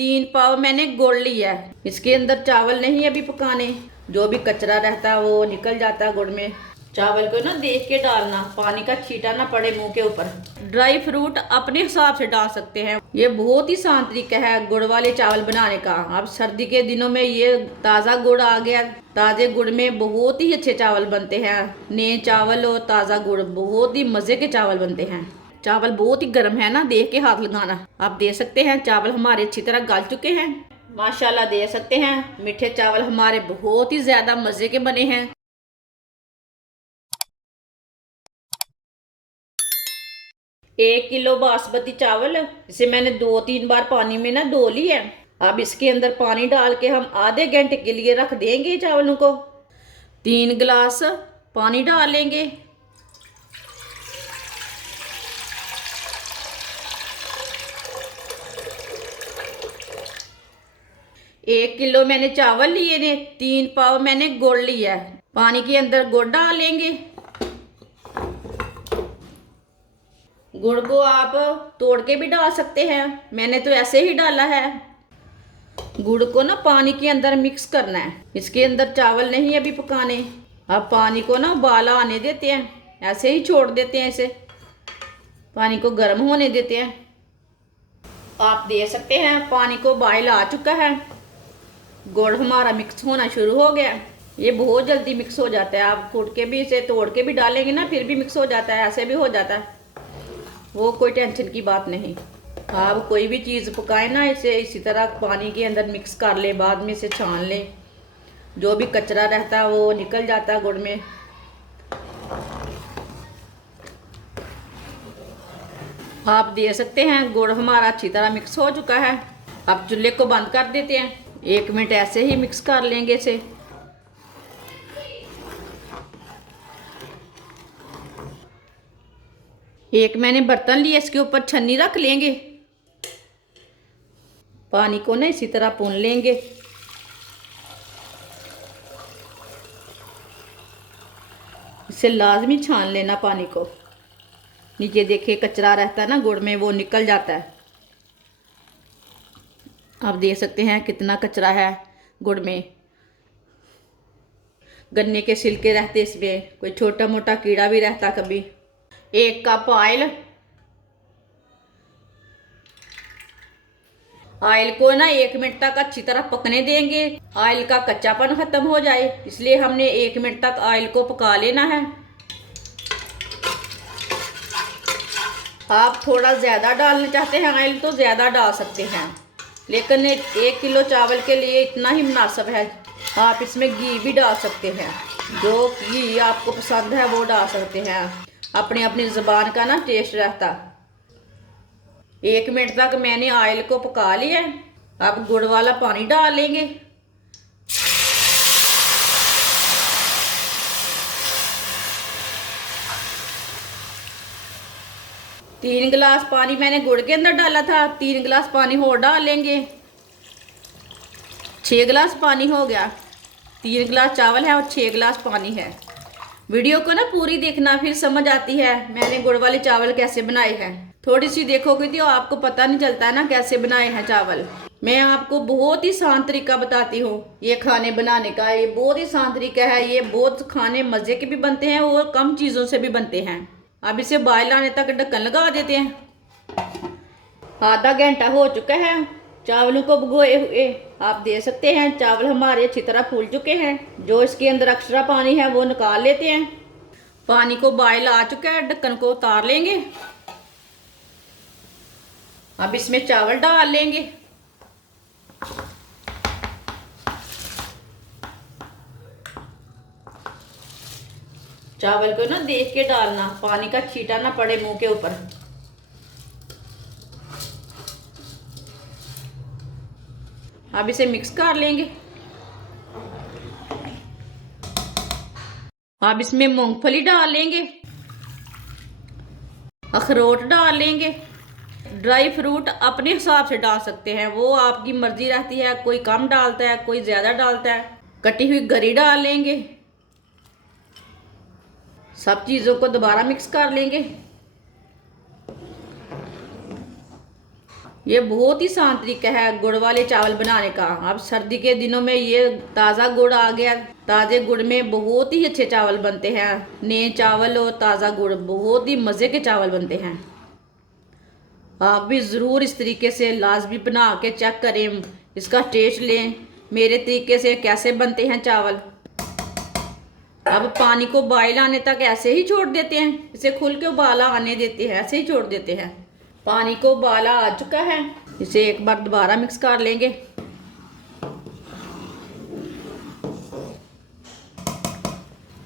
3 पाव मैंने गुड़ लिया है। इसके अंदर चावल नहीं अभी पकाने, जो भी कचरा रहता है वो निकल जाता है गुड़ में। चावल को ना देख के डालना, पानी का छींटा ना पड़े मुंह के ऊपर। ड्राई फ्रूट अपने हिसाब से डाल सकते हैं। ये बहुत ही आसान तरीका है गुड़ वाले चावल बनाने का। अब सर्दी के दिनों में ये ताज़ा गुड़ आ गया, ताज़े गुड़ में बहुत ही अच्छे चावल बनते हैं। नए चावल और ताज़ा गुड़, बहुत ही मज़े के चावल बनते हैं। चावल बहुत ही गर्म है ना, देख के हाथ लगाना। आप देख सकते हैं चावल हमारे अच्छी तरह गल चुके हैं, माशाल्लाह। देख सकते हैं मीठे चावल हमारे बहुत ही ज़्यादा मज़े के बने हैं। 1 किलो बासमती चावल, इसे मैंने 2-3 बार पानी में ना धो ली है। अब इसके अंदर पानी डाल के हम आधे घंटे के लिए रख देंगे चावलों को। 3 गिलास पानी डालेंगे। एक किलो मैंने चावल लिए ने, 3 पाव मैंने गुड़ लिया है। पानी के अंदर गुड़ डालेंगे। गुड़ को आप तोड़ के भी डाल सकते हैं, मैंने तो ऐसे ही डाला है। गुड़ को ना पानी के अंदर मिक्स करना है। इसके अंदर चावल नहीं अभी पकाने। अब पानी को ना उबाला आने देते हैं, ऐसे ही छोड़ देते हैं इसे, पानी को गर्म होने देते हैं। आप देख सकते हैं पानी को बॉयल आ चुका है, गुड़ हमारा मिक्स होना शुरू हो गया। ये बहुत जल्दी मिक्स हो जाता है, आप कूट के भी इसे तोड़ के भी डालेंगे ना फिर भी मिक्स हो जाता है, ऐसे भी हो जाता है, वो कोई टेंशन की बात नहीं। आप कोई भी चीज़ पकाए ना इसे इसी तरह पानी के अंदर मिक्स कर ले, बाद में इसे छान ले, जो भी कचरा रहता है वो निकल जाता है गुड़ में। आप देख सकते हैं गुड़ हमारा अच्छी तरह मिक्स हो चुका है। अब चूल्हे को बंद कर देते हैं, 1 मिनट ऐसे ही मिक्स कर लेंगे इसे। एक मैंने बर्तन लिया, इसके ऊपर छन्नी रख लेंगे। पानी को ना इसी तरह पून लेंगे। इसे लाजमी छान लेना पानी को, नीचे देखिए कचरा रहता है ना गुड़ में, वो निकल जाता है। आप देख सकते हैं कितना कचरा है गुड़ में, गन्ने के छिलके रहते इसमें, कोई छोटा मोटा कीड़ा भी रहता कभी। 1 कप ऑयल को ना 1 मिनट तक अच्छी तरह पकने देंगे, ऑयल का कच्चापन खत्म हो जाए, इसलिए हमने 1 मिनट तक ऑयल को पका लेना है। आप थोड़ा ज़्यादा डालना चाहते हैं ऑयल तो ज़्यादा डाल सकते हैं, लेकिन 1 किलो चावल के लिए इतना ही मुनासिब है। आप इसमें घी भी डाल सकते हैं, जो घी आपको पसंद है वो डाल सकते हैं, अपनी अपनी ज़ुबान का ना टेस्ट रहता। 1 मिनट तक मैंने ऑयल को पका लिया। अब गुड़ वाला पानी डाल लेंगे। तीन गिलास पानी मैंने गुड़ के अंदर डाला था, 3 गिलास पानी और डाल लेंगे। 6 गिलास पानी हो गया। 3 गिलास चावल है और 6 गिलास पानी है। वीडियो को ना पूरी देखना, फिर समझ आती है मैंने गुड़ वाले चावल कैसे बनाए हैं। थोड़ी सी देखोगे तो आपको पता नहीं चलता है ना कैसे बनाए हैं चावल। मैं आपको बहुत ही आसान तरीका बताती हूँ ये खाने बनाने का। ये बहुत ही आसान तरीका है, ये बहुत खाने मज़े के भी बनते हैं और कम चीज़ों से भी बनते हैं। अब इसे बॉयल आने तक ढक्कन लगा देते हैं। आधा घंटा हो चुका है चावलों को भिगोए हुए। आप देख सकते हैं चावल हमारे अच्छी तरह फूल चुके हैं। जो इसके अंदर एक्स्ट्रा पानी है वो निकाल लेते हैं। पानी को बॉयल आ चुका है, ढक्कन को उतार लेंगे। अब इसमें चावल डाल लेंगे। चावल को ना देख के डालना, पानी का छींटा ना पड़े मुंह के ऊपर। अब इसे मिक्स कर लेंगे। अब इसमें मूंगफली डाल लेंगे, अखरोट डाल लेंगे। ड्राई फ्रूट अपने हिसाब से डाल सकते हैं, वो आपकी मर्जी रहती है, कोई कम डालता है कोई ज़्यादा डालता है। कटी हुई गरी डाल लेंगे। सब चीज़ों को दोबारा मिक्स कर लेंगे। ये बहुत ही आसान तरीका है गुड़ वाले चावल बनाने का। अब सर्दी के दिनों में ये ताज़ा गुड़ आ गया, ताज़े गुड़ में बहुत ही अच्छे चावल बनते हैं। नए चावल और ताज़ा गुड़, बहुत ही मज़े के चावल बनते हैं। आप भी ज़रूर इस तरीके से लाजमी बना के चेक करें, इसका टेस्ट लें मेरे तरीके से कैसे बनते हैं चावल। अब पानी को बॉयल आने तक ऐसे ही छोड़ देते हैं, इसे खुल के उबाला आने देते हैं, ऐसे ही छोड़ देते हैं। पानी को उबाला आ चुका है, इसे एक बार दोबारा मिक्स कर लेंगे।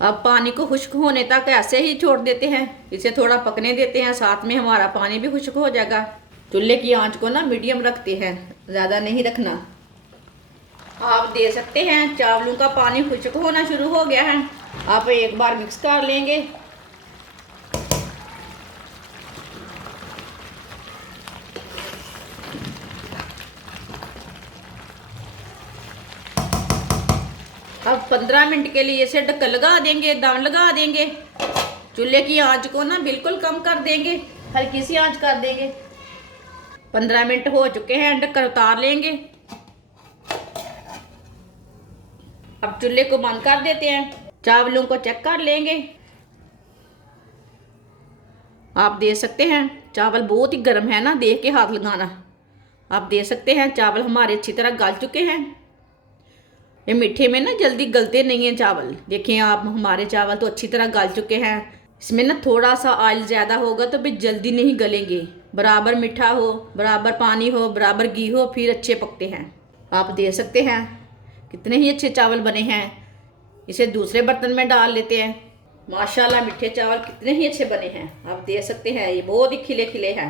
अब पानी को खुश्क होने तक ऐसे ही छोड़ देते हैं, इसे थोड़ा पकने देते हैं, साथ में हमारा पानी भी खुश्क हो जाएगा। चूल्हे की आंच को ना मीडियम रखते हैं, ज़्यादा नहीं रखना। आप दे सकते हैं चावलों का पानी खुश्क होना शुरू हो गया है। आप एक बार मिक्स कर लेंगे। अब 15 मिनट के लिए इसे ढक्कन लगा देंगे, दम लगा देंगे। चूल्हे की आंच को ना बिल्कुल कम कर देंगे, हल्की सी आंच कर देंगे। 15 मिनट हो चुके हैं, ढक्कन उतार लेंगे। अब चूल्हे को बंद कर देते हैं, चावलों को चेक कर लेंगे। आप दे सकते हैं चावल बहुत ही गर्म है ना, देख के हाथ लगाना। आप दे सकते हैं चावल हमारे अच्छी तरह गल चुके हैं। ये मीठे में ना जल्दी गलते नहीं हैं चावल। देखिए आप, हमारे चावल तो अच्छी तरह गल चुके हैं। इसमें ना थोड़ा सा ऑयल ज़्यादा होगा तो भी जल्दी नहीं गलेंगे। बराबर मीठा हो, बराबर पानी हो, बराबर घी हो, फिर अच्छे पकते हैं। आप दे सकते हैं कितने ही अच्छे चावल बने हैं। इसे दूसरे बर्तन में डाल लेते हैं। माशाल्लाह मीठे चावल कितने ही अच्छे बने हैं। आप देख सकते हैं ये बहुत ही खिले खिले हैं।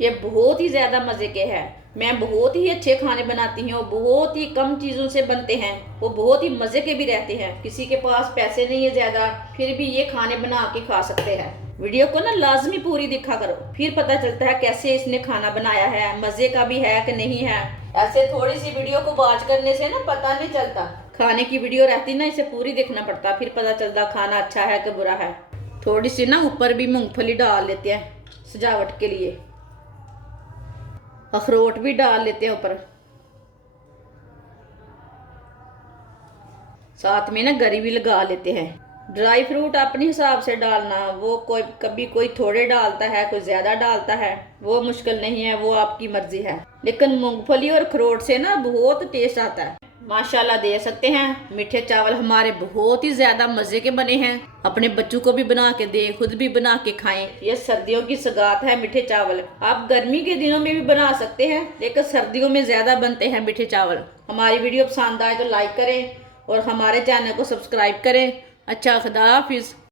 ये बहुत ही ज़्यादा मज़े के हैं। मैं बहुत ही अच्छे खाने बनाती हूँ, बहुत ही कम चीज़ों से बनते हैं, वो बहुत ही मज़े के भी रहते हैं। किसी के पास पैसे नहीं है ज़्यादा, फिर भी ये खाने बना के खा सकते हैं। वीडियो को ना लाजमी पूरी देखा करो, फिर पता चलता है कैसे इसने खाना बनाया है, मज़े का भी है कि नहीं है। ऐसे थोड़ी सी वीडियो को वॉच करने से ना पता नहीं चलता। खाने की वीडियो रहती ना, इसे पूरी देखना पड़ता, फिर पता चलता खाना अच्छा है कि बुरा है। थोड़ी सी ना ऊपर भी मूंगफली डाल लेते हैं सजावट के लिए, अखरोट भी डाल लेते हैं ऊपर। साथ में ना गरी भी लगा लेते हैं। ड्राई फ्रूट अपने हिसाब से डालना, वो कोई कभी कोई थोड़े डालता है, कोई ज़्यादा डालता है, वो मुश्किल नहीं है, वो आपकी मर्जी है। लेकिन मूंगफली और अखरोट से ना बहुत टेस्ट आता है। माशाल्लाह दे सकते हैं मीठे चावल हमारे बहुत ही ज़्यादा मज़े के बने हैं। अपने बच्चों को भी बना के दे, खुद भी बना के खाएं। ये सर्दियों की सौगात है मीठे चावल। आप गर्मी के दिनों में भी बना सकते हैं, लेकिन सर्दियों में ज़्यादा बनते हैं मीठे चावल। हमारी वीडियो पसंद आए तो लाइक करें और हमारे चैनल को सब्सक्राइब करें। अच्छा, खुदा हाफिज़।